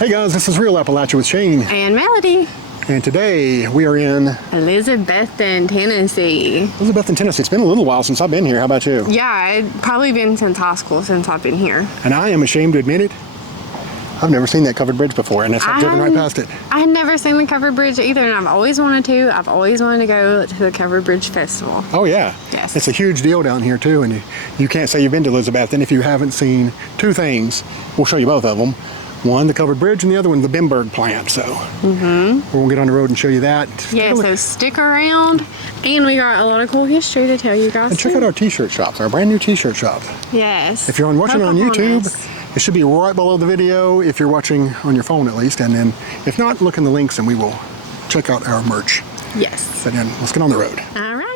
Hey guys, this is Real Appalachia with Shane. And Melody. And today we are in Elizabethton, Tennessee. Elizabethton, Tennessee. It's been a little while since I've been here. How about you? Yeah, it's probably been since high school since I've been here. And I am ashamed to admit it, I've never seen that covered bridge before, and I've driven right past it. I had never seen the covered bridge either, and I've always wanted to. I've always wanted to go to the Covered Bridge Festival. Oh yeah. Yes. It's a huge deal down here too, and you can't say you've been to Elizabethton if you haven't seen two things. We'll show you both of them. One, the covered bridge, and the other one, the Bimberg plant. So we're gonna get on the road and show you that. Yeah, so stick around, and we got a lot of cool history to tell you guys. And check out our t-shirt shops, our brand new t-shirt shop. Yes. If you're watching on YouTube, it should be right below the video if you're watching on your phone at least, and then if not, look in the links and we will check out our merch. Yes. And then let's get on the road. All right.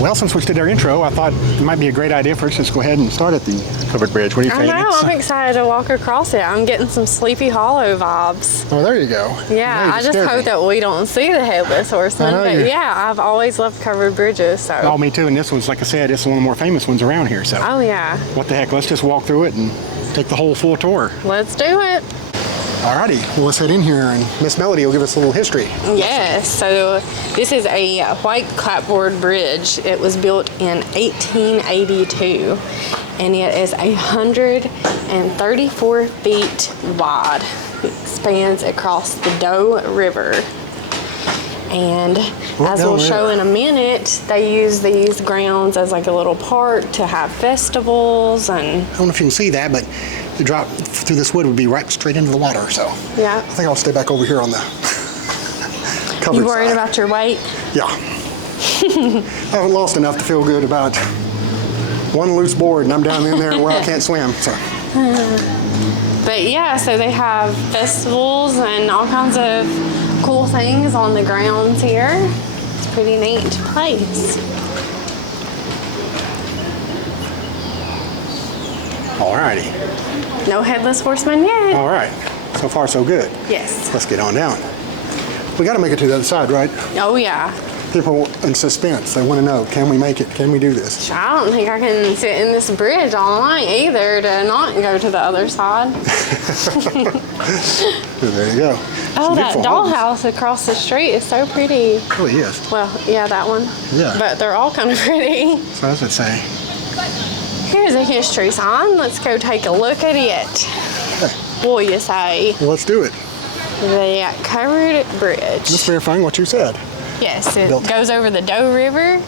Well, since we did our intro, I thought it might be a great idea for us to just go ahead and start at the covered bridge. What do you think? I know, I'm excited to walk across it. I'm getting some Sleepy Hollow vibes. Oh, there you go. Yeah, I just hope that we don't see the Headless Horseman. But yeah, I've always loved covered bridges. So. Oh, me too. And this one's, like I said, this is one of the more famous ones around here. So. Oh, yeah. What the heck? Let's just walk through it and take the whole full tour. Let's do it. Alrighty, well, let's head in here and Miss Melody will give us a little history. Yes, so this is a white clapboard bridge. It was built in 1882 and it is 134 feet wide. It spans across the Doe River. And as we'll show in a minute, they use these grounds as like a little park to have festivals. And I don't know if you can see that, but the drop through this wood would be right straight into the water. So yeah, I think I'll stay back over here on the covered You worried side. about your weight? Yeah. I haven't lost enough to feel good about one loose board and I'm down in there where I can't swim. So. But yeah, so they have festivals and all kinds of cool things on the grounds here. It's a pretty neat place. Alrighty. No Headless Horseman yet. All right. So far, so good. Yes. Let's get on down. We got to make it to the other side, right? Oh, yeah. People in suspense. They want to know, can we make it? Can we do this? I don't think I can sit in this bridge all night either to not go to the other side. There you go. Oh, that dollhouse across the street is so pretty. It really is. Well, yeah, that one. Yeah. But they're all kind of pretty. So what does it say? Here's a history sign. Let's go take a look at it. Okay. What do you say? Well, let's do it. The covered bridge. Just verifying what you said. Yes, it goes over the Doe River.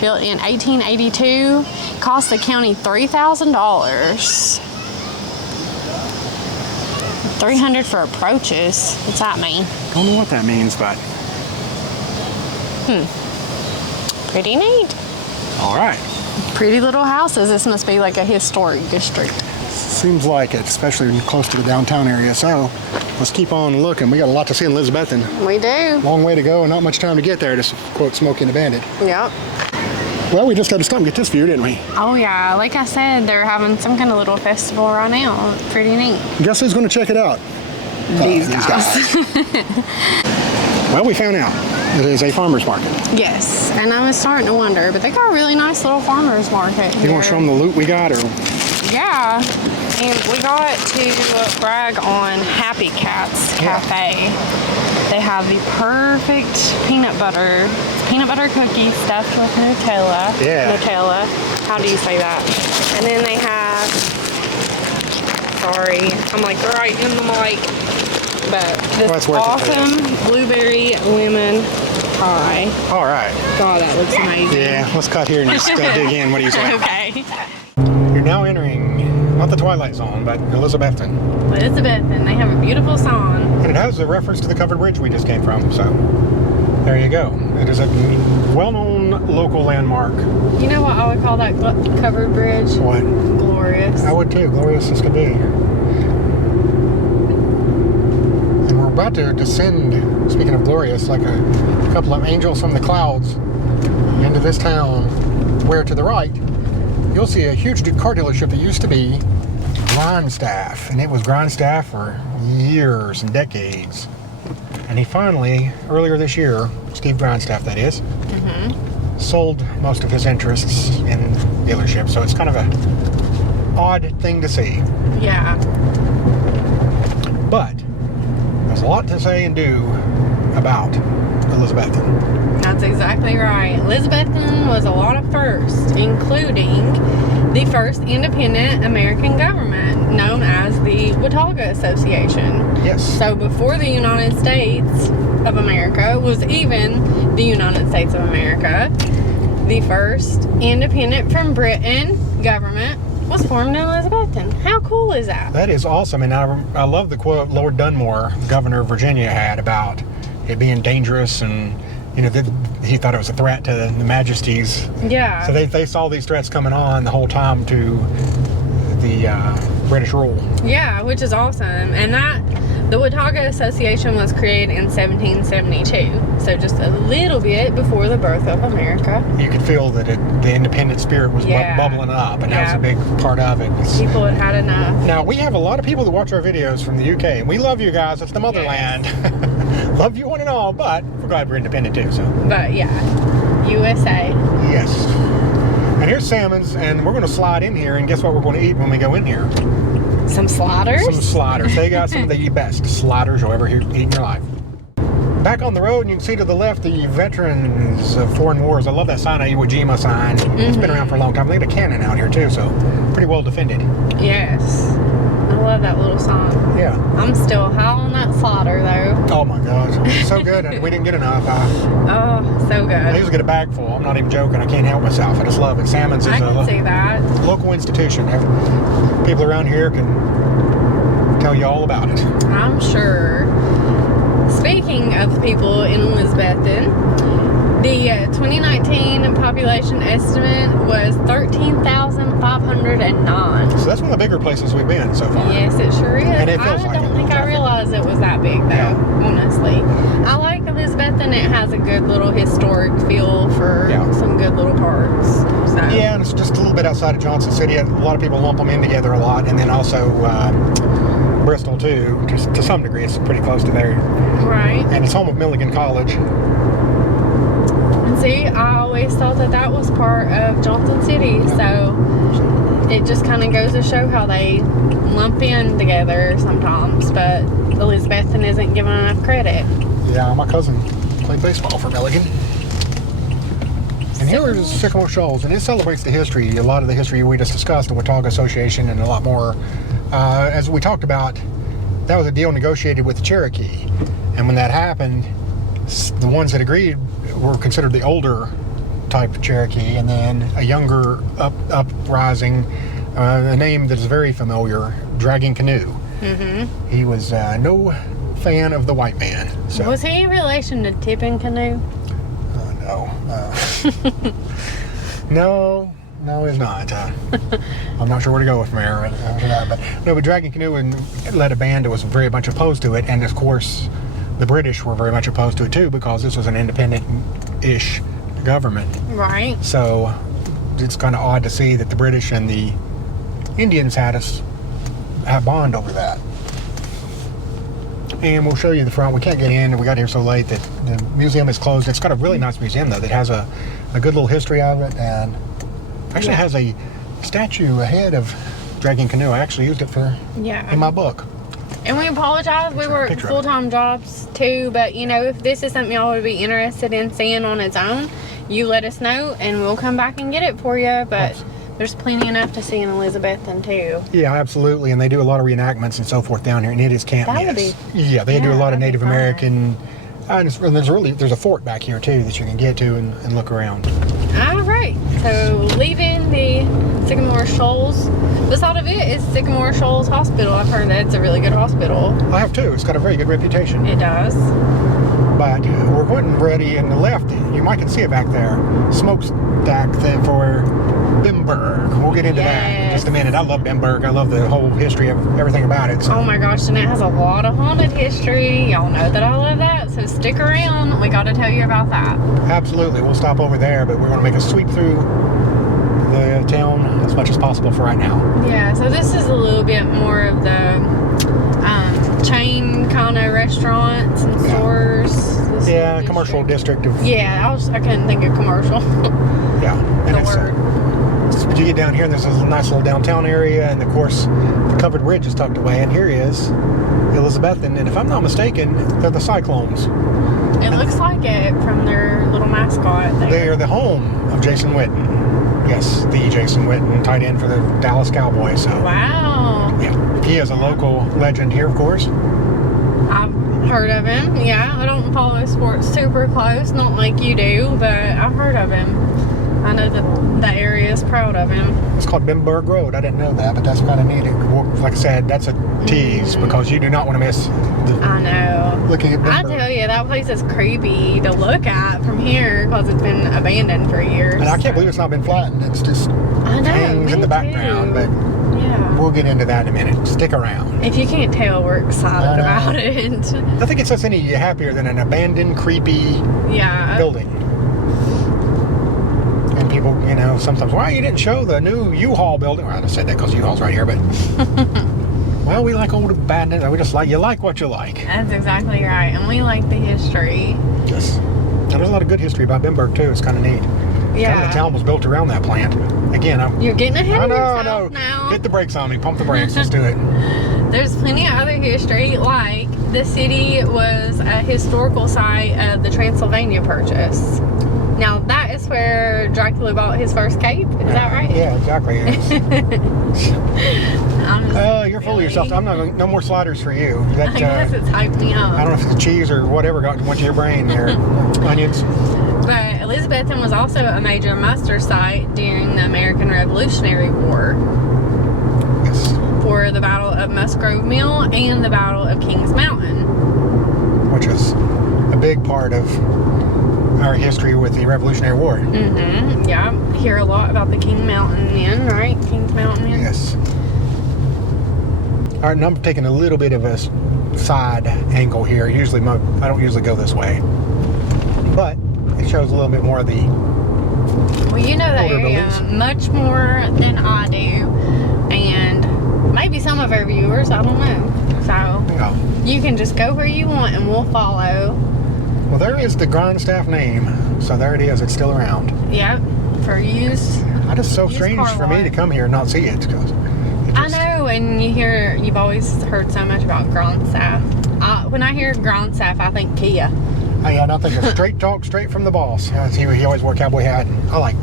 Built in 1882. Cost the county $3,000. $300 for approaches. What's that mean? I don't know what that means, but. Pretty neat. All right. Pretty little houses. This must be like a historic district. Seems like it, especially close to the downtown area. So let's keep on looking. We got a lot to see in Elizabethton. We do. Long way to go and not much time to get there, to quote Smokey and the Bandit. Yep. Well, we just had to stop and get this view, didn't we? Oh yeah, like I said, they're having some kind of little festival right now. It's pretty neat. Guess who's going to check it out? These guys. Well, we found out it is a farmer's market. Yes, and I was starting to wonder, but they got a really nice little farmer's market here. You want to show them the loot we got, or? Yeah, and we got to brag on Happy Cats Cafe. They have the perfect peanut butter cookie stuffed with Nutella. Yeah. Nutella. How do you say that? And then they have, sorry, I'm like right in the mic, but this awesome blueberry lemon pie. All right. God, that looks amazing. Yeah, let's cut here and just dig in. What do you say? Okay. You're now entering, not the Twilight Zone, but Elizabethton. Elizabethton, they have a beautiful sign. And it has a reference to the covered bridge we just came from, so there you go. It is a well-known local landmark. You know what I would call that covered bridge? What? Glorious. I would too, glorious as could be. And we're about to descend, speaking of glorious, like a couple of angels from the clouds into this town, where to the right, you'll see a huge car dealership that used to be Grindstaff, and it was Grindstaff for years and decades. And he finally, earlier this year, Steve Grindstaff that is, sold most of his interests in dealerships, so it's kind of a odd thing to see. Yeah. But There's a lot to say and do about Elizabethton. That's exactly right. Elizabethton was a lot of firsts, including the first independent American government, known as the Watauga Association. Yes. So before the United States of America was even the United States of America, the first independent from Britain government was formed in Elizabethton. How cool is that? That is awesome. And I love the quote Lord Dunmore, governor of Virginia, had about it being dangerous, and he thought it was a threat to the majesties. Yeah. So they saw these threats coming on the whole time to the British rule. Yeah, which is awesome. And the Watauga Association was created in 1772, so just a little bit before the birth of America. You could feel that the independent spirit was bubbling up, and that was a big part of it. People had enough. Now, we have a lot of people that watch our videos from the UK, and we love you guys. It's the motherland. Yes. Love you one and all, but we're glad we're independent too. So. But yeah, USA. Yes. And here's Salmon's, and we're going to slide in here, and guess what we're going to eat when we go in here? Some sliders? Some sliders. They got some of the best sliders you'll ever eat in your life. Back on the road, and you can see to the left the Veterans of Foreign Wars. I love that sign, Iwo Jima sign. Mm-hmm. It's been around for a long time. They got a cannon out here too, so pretty well defended. Yes. I love that little song. Yeah. I'm still high on that slider though. Oh my God. So good, and we didn't get enough. Oh, so good. I usually get a bag full. I'm not even joking. I can't help myself. I just love it. Salmon's is I can see that. Local institution. People around here can tell you all about it. I'm sure. Speaking of people in Elizabethton, the 2019 population estimate was 13,509. So that's one of the bigger places we've been so far. Yes, it sure is. And it feels I don't think I realized it was that big, though, honestly. I like Elizabethton. It has a good little historic feel for some good little parts. So. Yeah, and it's just a little bit outside of Johnson City. A lot of people lump them in together a lot. And then also Bristol, too, just to some degree. It's pretty close to there. Right. And it's home of Milligan College. See, I always thought that was part of Johnson City, so it just kind of goes to show how they lump in together sometimes, but Elizabethton isn't given enough credit. Yeah, my cousin played baseball for Milligan. And here is Sycamore Shoals, and it celebrates the history, a lot of the history we just discussed, the Watauga Association, and a lot more. As we talked about, that was a deal negotiated with the Cherokee, and when that happened, the ones that agreed were considered the older type Cherokee, and then a younger uprising, a name that is very familiar, Dragging Canoe. Mm-hmm. He was no fan of the white man. So. Was he in relation to Tipping Canoe? No. No, he's not. I'm not sure where to go with from there. But Dragging Canoe led a band that was very much opposed to it, and of course, the British were very much opposed to it too, because this was an independent-ish government. Right. So it's kind of odd to see that the British and the Indians had a bond over that. And we'll show you the front. We can't get in. We got here so late that the museum is closed. It's got a really nice museum, though, that has a good little history of it, and actually has a statue ahead of Dragging Canoe. I actually used it in my book. And we apologize. We work full-time jobs too, but if this is something y'all would be interested in seeing on its own, you let us know and we'll come back and get it for you. But there's plenty enough to see in Elizabethton too. Yeah, absolutely. And they do a lot of reenactments and so forth down here, and it is can't miss. They do a lot of Native American. And there's a fort back here too that you can get to and look around. All right. So leaving the Sycamore Shoals. Beside of it is Sycamore Shoals Hospital. I've heard that it's a really good hospital. I have too. It's got a very good reputation. It does. But we're getting ready, and the left, you might can see it back there, smokestack thing for Bimberg. We'll get into that in just a minute. I love Bimberg. I love the whole history of everything about it. So. Oh my gosh, and it has a lot of haunted history. Y'all know that I love that, so stick around. We got to tell you about that. Absolutely. We'll stop over there, but we're going to make a sweep through the town as much as possible for right now. Yeah, so this is a little bit more of the chain kind of restaurants and stores. Commercial district of. I couldn't think of commercial. And the word. But you get down here, and there's a nice little downtown area, and of course, the covered bridge is tucked away. And here is Elizabethton, and if I'm not mistaken, they're the Cyclones. It looks like it from their little mascot there. They are the home of Jason Witten. Yes, the Jason Witten, tight end for the Dallas Cowboys. So. Wow. Yeah, he is a local legend here, of course. I've heard of him. Yeah, I don't follow sports super close, not like you do, but I've heard of him. I know that the area is proud of him. It's called Bimberg Road. I didn't know that, but that's kind of neat. Like I said, that's a tease because you do not want to miss. I know. Looking at Bimberg. I tell you, that place is creepy to look at from here because it's been abandoned for years. And I can't believe it's not been flattened. It's just hangs in the background, but yeah, we'll get into that in a minute. Stick around. If you can't tell, we're excited about it. I think it's us any happier than an abandoned, creepy building. And people, sometimes, why you didn't show the new U-Haul building? Well, I just said that because U-Haul's right here, but well, we like old abandoned. We just you like what you like. That's exactly right, and we like the history. Yes. And there's a lot of good history about Bimberg too. It's kind of neat. Yeah. The town was built around that plant. Again, you're getting ahead of yourself now. Hit the brakes on me. Pump the brakes. Let's do it. There's plenty of other history, like the city was a historical site of the Transylvania Purchase. Now that is where Dracula bought his first cape. Is that right? Yeah, exactly. You're full of yourself. I'm not going. No more sliders for you. I guess it's hyped me up. I don't know if it's the cheese or whatever went to your brain there. Onions. But Elizabethton was also a major muster site during the American Revolutionary War. Yes. For the Battle of Musgrove Mill and the Battle of Kings Mountain. Which is a big part of our history with the Revolutionary War. Mm-hmm. Yeah. Hear a lot about the King Mountain Inn, right? Kings Mountain Inn. Yes. All right, and I'm taking a little bit of a side angle here. I don't usually go this way, but it shows a little bit more of the. Well, you know the area much more than I do, and maybe some of our viewers. I don't know. So you can just go where you want, and we'll follow. Well, there is the Grindstaff name, so there it is. It's still around. Yep, for use. It's so strange for me to come here and not see it because. I know, and you've always heard so much about Grindstaff. When I hear Grindstaff, I think Kia. And I think a straight talk, straight from the boss. He always wore a cowboy hat. And I like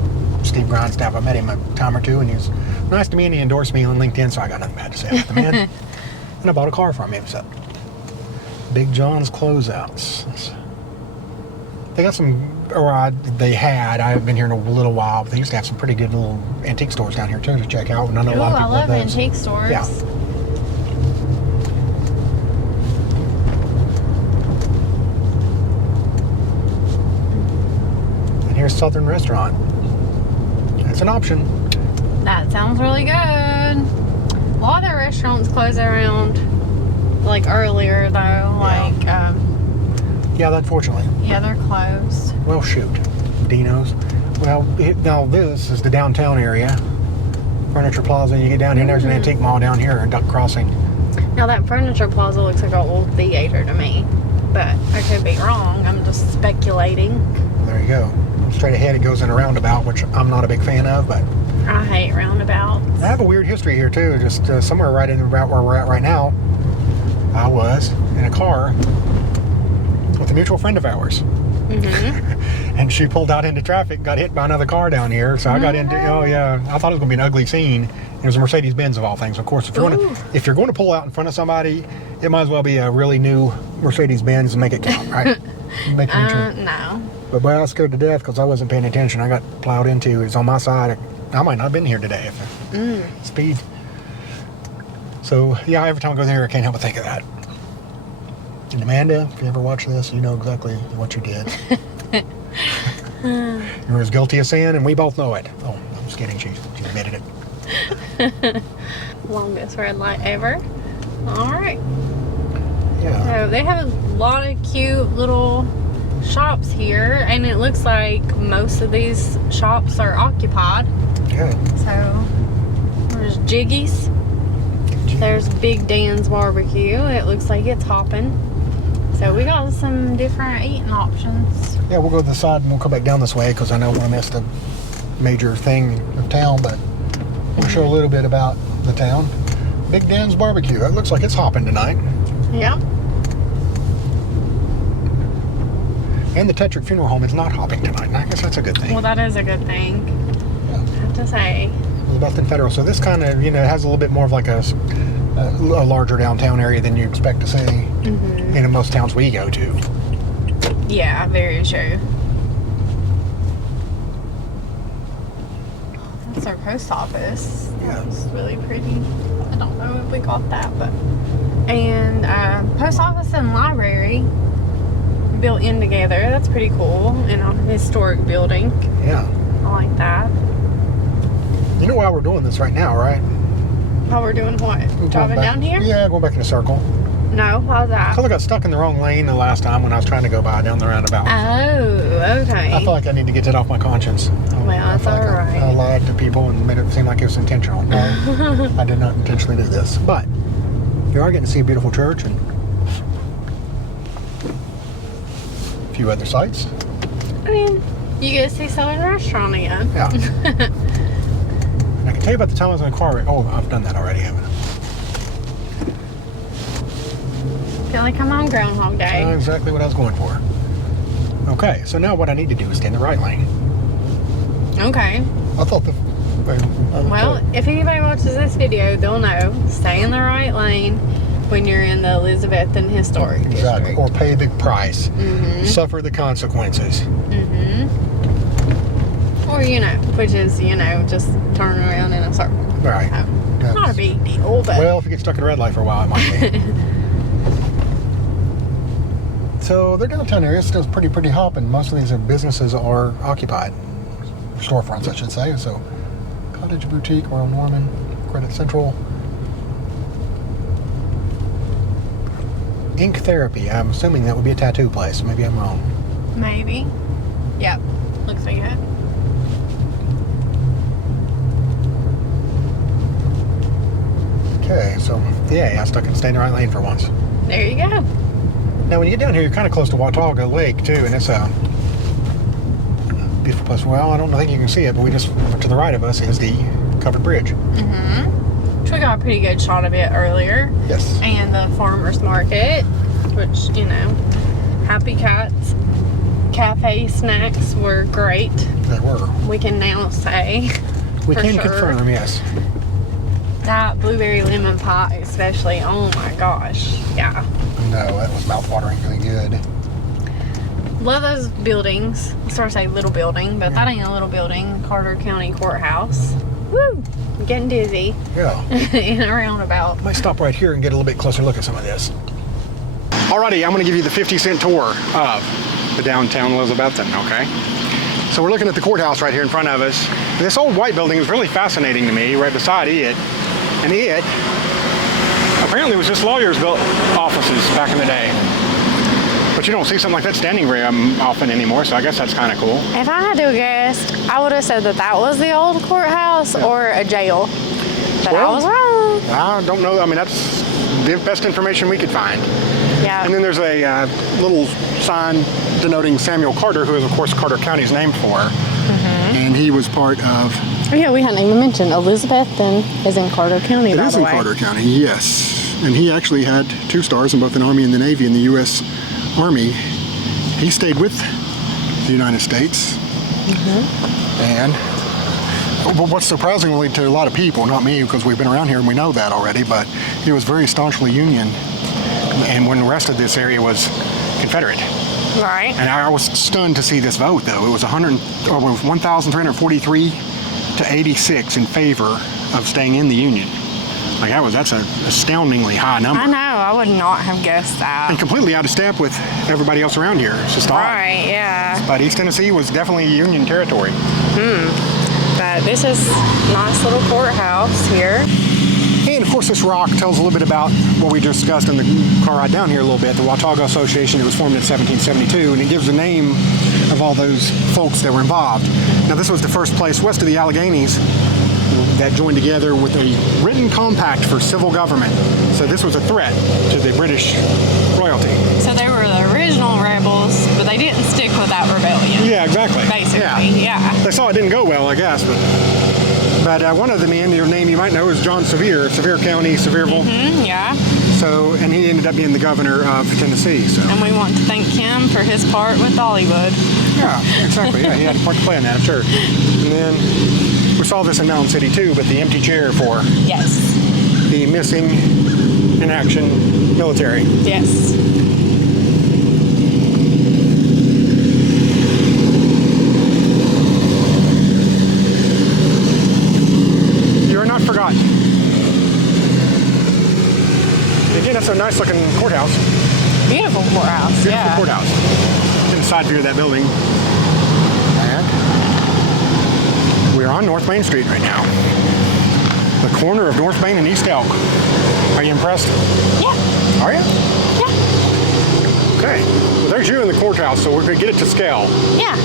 Steve Grindstaff. I met him a time or two, and he was nice to me, and he endorsed me on LinkedIn, so I got nothing bad to say about the man. And I bought a car from him, so. Big John's Closeouts. They got they had, I haven't been here in a little while, but they used to have some pretty good little antique stores down here too to check out. And I know a lot of people love antique stores. Yeah. And here's Southern Restaurant. That's an option. That sounds really good. A lot of the restaurants close around earlier though, yeah, unfortunately. Yeah, they're closed. Well, shoot. Dino's. Well, now this is the downtown area. Furniture Plaza. You get down here, there's an antique mall down here in Duck Crossing. Now that Furniture Plaza looks like an old theater to me. But I could be wrong. I'm just speculating. There you go. Straight ahead it goes in a roundabout, which I'm not a big fan of, but... I hate roundabouts. I have a weird history here, too. Just somewhere right in the route where we're at right now, I was in a car with a mutual friend of ours. Mm-hmm. And she pulled out into traffic and got hit by another car down here. So I got into, I thought it was going to be an ugly scene. It was a Mercedes-Benz of all things. Of course, if you're going to pull out in front of somebody, it might as well be a really new Mercedes-Benz and make it count, right? No. But boy, I was scared to death because I wasn't paying attention. I got plowed into. It was on my side. I might not have been here today if speed. So, yeah, every time I go there, I can't help but think of that. And Amanda, if you ever watch this, you know exactly what you did. You're as guilty as sin, and we both know it. Oh, I'm just kidding. She admitted it. Longest red light ever. All right. Yeah. So they have a lot of cute little shops here, and it looks like most of these shops are occupied. Good. So there's Jiggy's. There's Big Dan's Barbecue. It looks like it's hopping. So we got some different eating options. Yeah, we'll go to the side and we'll come back down this way because I don't want to miss the major thing of town, but we'll show a little bit about the town. Big Dan's Barbecue. That looks like it's hopping tonight. Yeah. And the Tetrick Funeral Home is not hopping tonight. And I guess that's a good thing. Well, that is a good thing. Yeah. I have to say. Elizabethton Federal. So this kind of, has a little bit more of like a larger downtown area than you expect to see in most towns we go to. Yeah, very true. That's our post office. Yeah. It's really pretty. I don't know if we got that, but. And post office and library built in together. That's pretty cool. In a historic building. Yeah. I like that. You know why we're doing this right now, right? How we're doing what? Driving down here? Yeah, going back in a circle. No, how's that? Because I got stuck in the wrong lane the last time when I was trying to go by down the roundabout. Oh, okay. I feel like I need to get that off my conscience. Well, that's all right. I lied to people and made it seem like it was intentional. No, I did not intentionally do this. But you are getting to see a beautiful church and a few other sights. I mean, you get to see Southern Restaurant again. Yeah. And I can tell you about the time I was in a car wreck. Oh, I've done that already, haven't I? Feel like I'm on Groundhog Day. That's exactly what I was going for. Okay, so now what I need to do is stay in the right lane. Okay. I thought the... Well, if anybody watches this video, they'll know. Stay in the right lane when you're in the Elizabethton Historic Exactly. District. Or pay a big price. Suffer the consequences. Or, which is, just turn around in a circle. Right. So, not a big deal, but... Well, if you get stuck at a red light for a while, it might be. So their downtown area is still pretty hopping. Most of these businesses are occupied. Storefronts, I should say. So Cottage Boutique, Royal Norman, Credit Central. Ink Therapy. I'm assuming that would be a tattoo place. Maybe I'm wrong. Maybe. Yep. Looks like it. Okay, so yeah, I stuck and stay in the right lane for once. There you go. Now, when you get down here, you're kind of close to Watauga Lake, too, and it's a beautiful place. Well, I don't think you can see it, but to the right of us is the covered bridge. Which we got a pretty good shot of it earlier. Yes. And the farmer's market, which, Happy Cats cafe snacks were great. They were. We can now say. We can sure. confirm, yes. That blueberry lemon pie, especially. Oh my gosh. Yeah. No, that was mouth-watering, really good. Love those buildings. I sort of say little building, but that ain't a little building. Carter County Courthouse. Woo! I'm getting dizzy. Yeah. In a roundabout. Might stop right here and get a little bit closer look at some of this. Alrighty, I'm going to give you the 50-cent tour of the downtown Elizabethton, okay? So we're looking at the courthouse right here in front of us. This old white building is really fascinating to me, right beside it. And it apparently was just lawyers built offices back in the day. But you don't see something like that standing very often anymore, so I guess that's kind of cool. If I had to guess, I would have said that was the old courthouse or a jail. But I was wrong. I don't know. I mean, that's the best information we could find. Yeah. And then there's a little sign denoting Samuel Carter, who is, of course, Carter County's named for. And he was part of... Oh, yeah, we hadn't even mentioned Elizabethton is in Carter County, by the way. It is in Carter County, yes. And he actually had 2 stars in both the Army and the Navy. In the U.S. Army, he stayed with the United States. And what's surprisingly to a lot of people, not me, because we've been around here and we know that already, but he was very staunchly Union. And when the rest of this area was Confederate. Right. And I was stunned to see this vote, though. It was 1,343 to 86 in favor of staying in the Union. Like that's an astoundingly high number. I know. I would not have guessed that. And completely out of step with everybody else around here. It's just odd. Right. Yeah. But East Tennessee was definitely Union territory. But this is a nice little courthouse here. And of course, this rock tells a little bit about what we discussed in the car ride down here a little bit. The Watauga Association, it was formed in 1772, and it gives the name of all those folks that were involved. Now, this was the first place west of the Alleghenies that joined together with a written compact for civil government. So this was a threat to the British royalty. So they were the original rebels, but they didn't stick with that rebellion. Yeah, exactly. Basically, yeah. They saw it didn't go well, I guess, but one of the men, your name you might know, is John Sevier, Sevier County, Sevierville. Yeah. So, and he ended up being the governor of Tennessee. So. And we want to thank him for his part with Dollywood. Yeah, exactly. Yeah, he had a part to play in that, sure. And then we saw this in Mountain City too, but the empty chair for the missing in action military. Yes. You're not forgotten. Again, that's a nice looking courthouse. Beautiful courthouse. Beautiful courthouse. In the side view of that building. And we're on North Main Street right now. The corner of North Main and East Elk. Are you impressed? Yeah. Are you? Yeah. Okay. Well, there's you in the courthouse, so we're going to get it to scale. Yeah.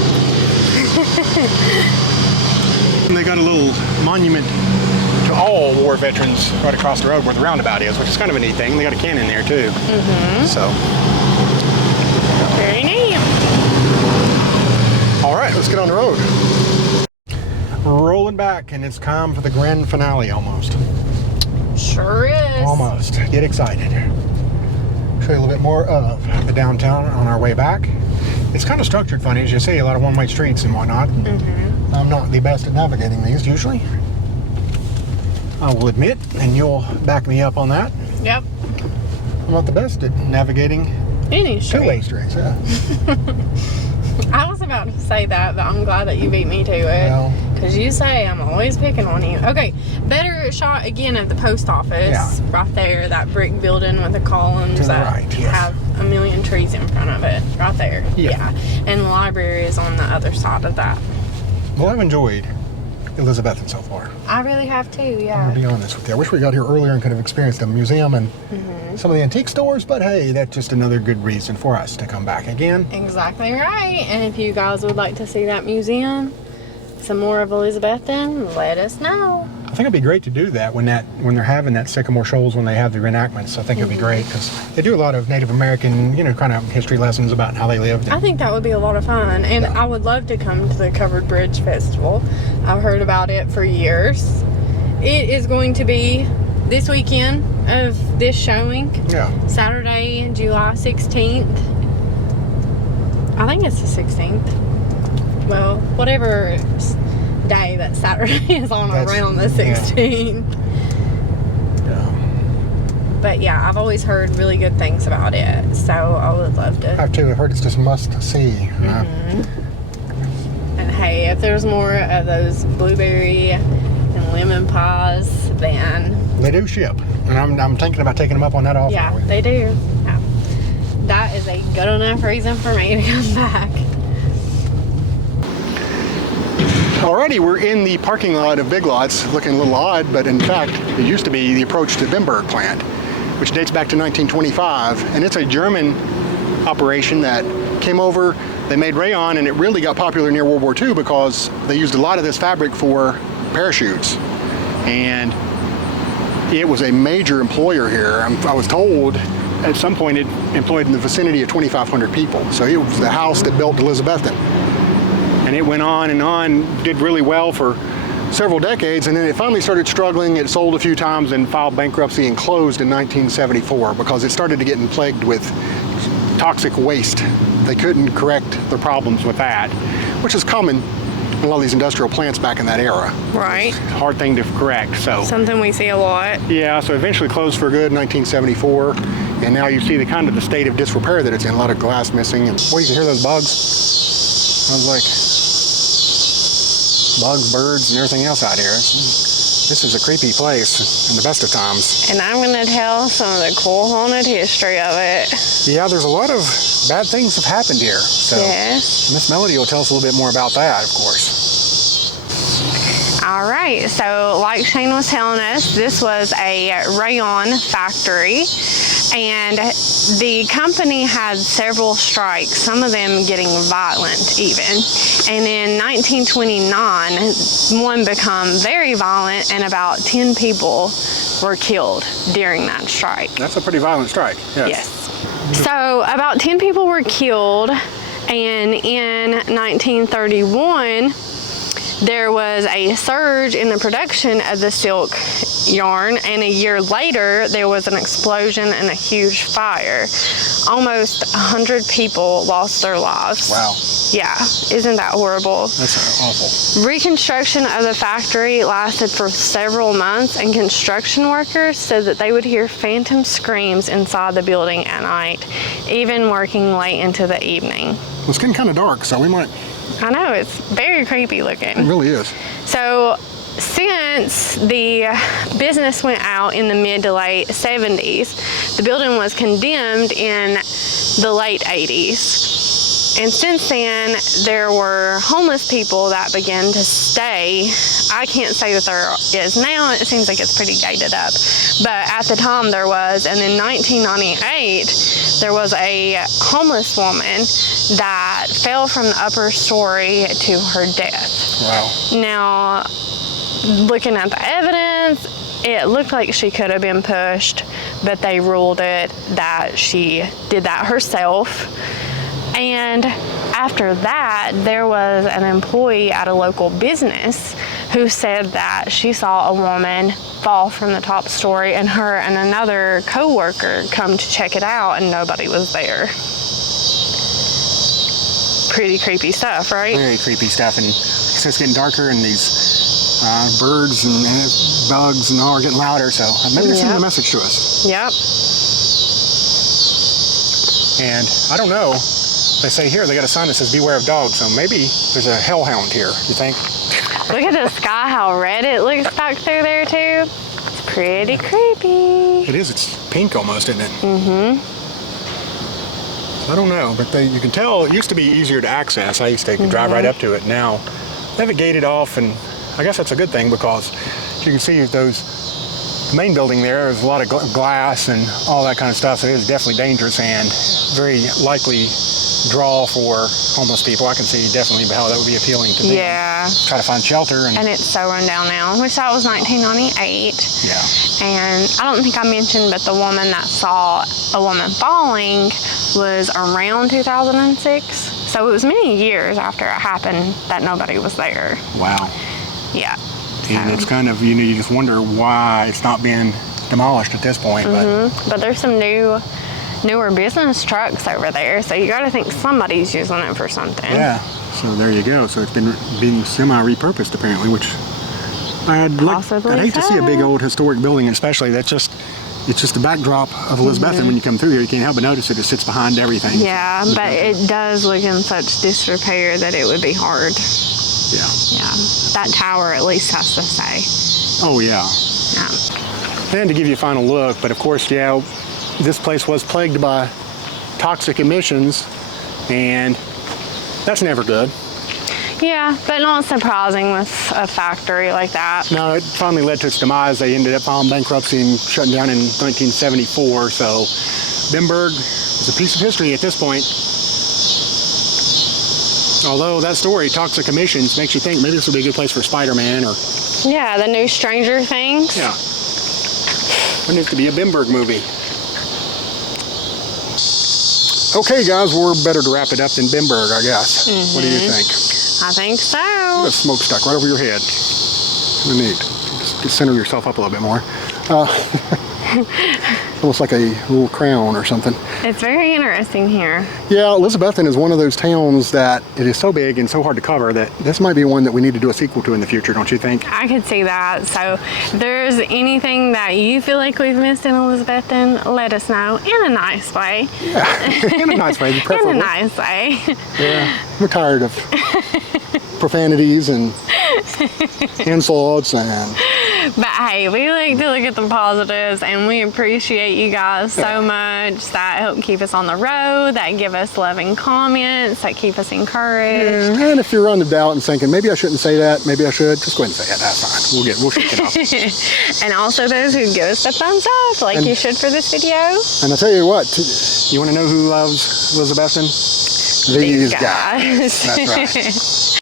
And they got a little monument to all war veterans right across the road where the roundabout is, which is kind of a neat thing. They got a cannon there too. So. Very neat. All right, let's get on the road. Rolling back, and it's time for the grand finale almost. Sure is. Almost. Get excited. Show you a little bit more of the downtown on our way back. It's kind of structured funny, as you see, a lot of one-way streets and whatnot. I'm not the best at navigating these usually. I will admit, and you'll back me up on that. Yep. I'm not the best at navigating Any street. two-way streets. Yeah. I was about to say that, but I'm glad that you beat me to it. Well. Because you say I'm always picking on you. Okay, better shot again of the post office. Yeah. Right there, that brick building with the columns To the that right, yes. have a million trees in front of it. Right there. Yeah. And the library is on the other side of that. Well, I've enjoyed Elizabethton so far. I really have too, I'm yeah. going to be honest with you. I wish we got here earlier and could have experienced a museum and some of the antique stores, but hey, that's just another good reason for us to come back again. Exactly right. And if you guys would like to see that museum, some more of Elizabethton, let us know. I think it'd be great to do that when they're having that Sycamore Shoals, when they have the reenactments. I think it'd be great because they do a lot of Native American, kind of history lessons about how they lived. I think that would be a lot of fun, and I would love to come to the Covered Bridge Festival. I've heard about it for years. It is going to be this weekend of this showing. Yeah. Saturday, July 16th. I think it's the 16th. Well, whatever day that Saturday is on around the 16th. Yeah. But yeah, I've always heard really good things about it, so I would love to. I have too. I've heard it's just must see. And hey, if there's more of those blueberry and lemon pies, then They do ship, and I'm thinking about taking them up on that offer. yeah, they do. Yeah. That is a good enough reason for me to come back. Already we're in the parking lot of Big Lots, looking a little odd, but in fact, it used to be the approach to Bimberg plant, which dates back to 1925, and it's a German operation that came over. They made rayon, and it really got popular near World War II because they used a lot of this fabric for parachutes, and it was a major employer here. I was told at some point it employed in the vicinity of 2,500 people, so it was the house that built Elizabethton. And it went on and on, did really well for several decades, and then it finally started struggling. It sold a few times and filed bankruptcy and closed in 1974 because it started to get plagued with toxic waste. They couldn't correct their problems with that, which is common in a lot of these industrial plants back in that era. Right. Hard thing to correct, so. Something we see a lot. Yeah, so eventually closed for good in 1974, and now you see the kind of the state of disrepair that it's in. A lot of glass missing, and boy, you can hear those bugs. I was like, bugs, birds, and everything else out here. This is a creepy place in the best of times. And I'm going to tell some of the cool haunted history of it. Yeah, there's a lot of bad things have happened here. So Yes. Miss Melody will tell us a little bit more about that, of course. All right, so like Shane was telling us, this was a rayon factory, and the company had several strikes, some of them getting violent even. And in 1929, one became very violent, and about 10 people were killed during that strike. That's a pretty violent strike. Yes. Yes. So about 10 people were killed, And in 1931, there was a surge in the production of the silk yarn, and a year later there was an explosion and a huge fire. Almost 100 people lost their lives. Wow. Yeah, isn't that horrible? That's awful. Reconstruction of the factory lasted for several months, and construction workers said that they would hear phantom screams inside the building at night, even working late into the evening. Well, it's getting kind of dark, so we might... I know, it's very creepy looking. It really is. So, since the business went out in the mid to late 70s, the building was condemned in the late 80s. And since then, there were homeless people that began to stay. I can't say that there is now. It seems like it's pretty gated up. But at the time there was. And in 1998, there was a homeless woman that fell from the upper story to her death. Wow. Now, looking at the evidence, it looked like she could have been pushed, but they ruled it that she did that herself. And after that, there was an employee at a local business who said that she saw a woman fall from the top story, and her and another co-worker come to check it out, and nobody was there. Pretty creepy stuff, right? Very creepy stuff, and it's just getting darker, and these birds and bugs and all are getting louder, so maybe they're sending a message to us. Yep. And I don't know. They say here they got a sign that says beware of dogs, so maybe there's a hellhound here, you think? Look at the sky, how red it looks back through there too. It's pretty creepy. It is, it's pink almost, isn't it? Mm-hmm. I don't know, but you can tell it used to be easier to access. I used to drive right up to it. Now they have it gated off, and I guess that's a good thing, because you can see the main building there's a lot of glass and all that kind of stuff, so it is definitely dangerous and very likely draw for homeless people. I can see definitely how that would be appealing to them. Yeah. Try to find shelter. And it's so run down now, which that was 1998. Yeah. And I don't think I mentioned, but the woman that saw a woman falling was around 2006. So it was many years after it happened that nobody was there. Wow. Yeah. And it's kind of, you just wonder why it's not being demolished at this point. But there's some newer business trucks over there, so you got to think somebody's using it for something. Yeah, so there you go. So it's been being semi-repurposed apparently, which I'd hate to see a big old historic building, especially it's just the backdrop of Elizabethton. When you come through here, you can't help but notice it sits behind everything. Yeah, but it does look in such disrepair that it would be hard. Yeah. Yeah, that tower at least has to stay. Oh yeah. Yeah. And to give you a final look, but of course, yeah, this place was plagued by toxic emissions, and that's never good. Yeah, but not surprising with a factory like that. No, it finally led to its demise. They ended up filing bankruptcy and shutting down in 1974, so Bimberg is a piece of history at this point. Although that story, toxic emissions, makes you think maybe this would be a good place for Spider-Man or... Yeah, the new Stranger Things. Yeah. There needs to be a Bimberg movie. Okay, guys, we're better to wrap it up than Bimberg, I guess. What do you think? I think so. The smoke stuck right over your head. Kind of neat. Just center yourself up a little bit more. Almost like a little crown or something. It's very interesting here. Yeah, Elizabethton is one of those towns that it is so big and so hard to cover that this might be one that we need to do a sequel to in the future, don't you think? I could see that. So if there's anything that you feel like we've missed in Elizabethton, let us know in a nice way. Yeah, in a nice way, preferably. In a nice way. Yeah, we're tired of profanities and insults and... But hey, we like to look at the positives, and we appreciate you guys so much that help keep us on the road, that give us loving comments, that keep us encouraged. Yeah, and if you're on the doubt and thinking, maybe I shouldn't say that, maybe I should, just go ahead and say it. That's fine. We'll shake it off. And also those who give us the thumbs up, like you should for this video. And I'll tell you what, you want to know who loves Elizabethton? These guys. That's right.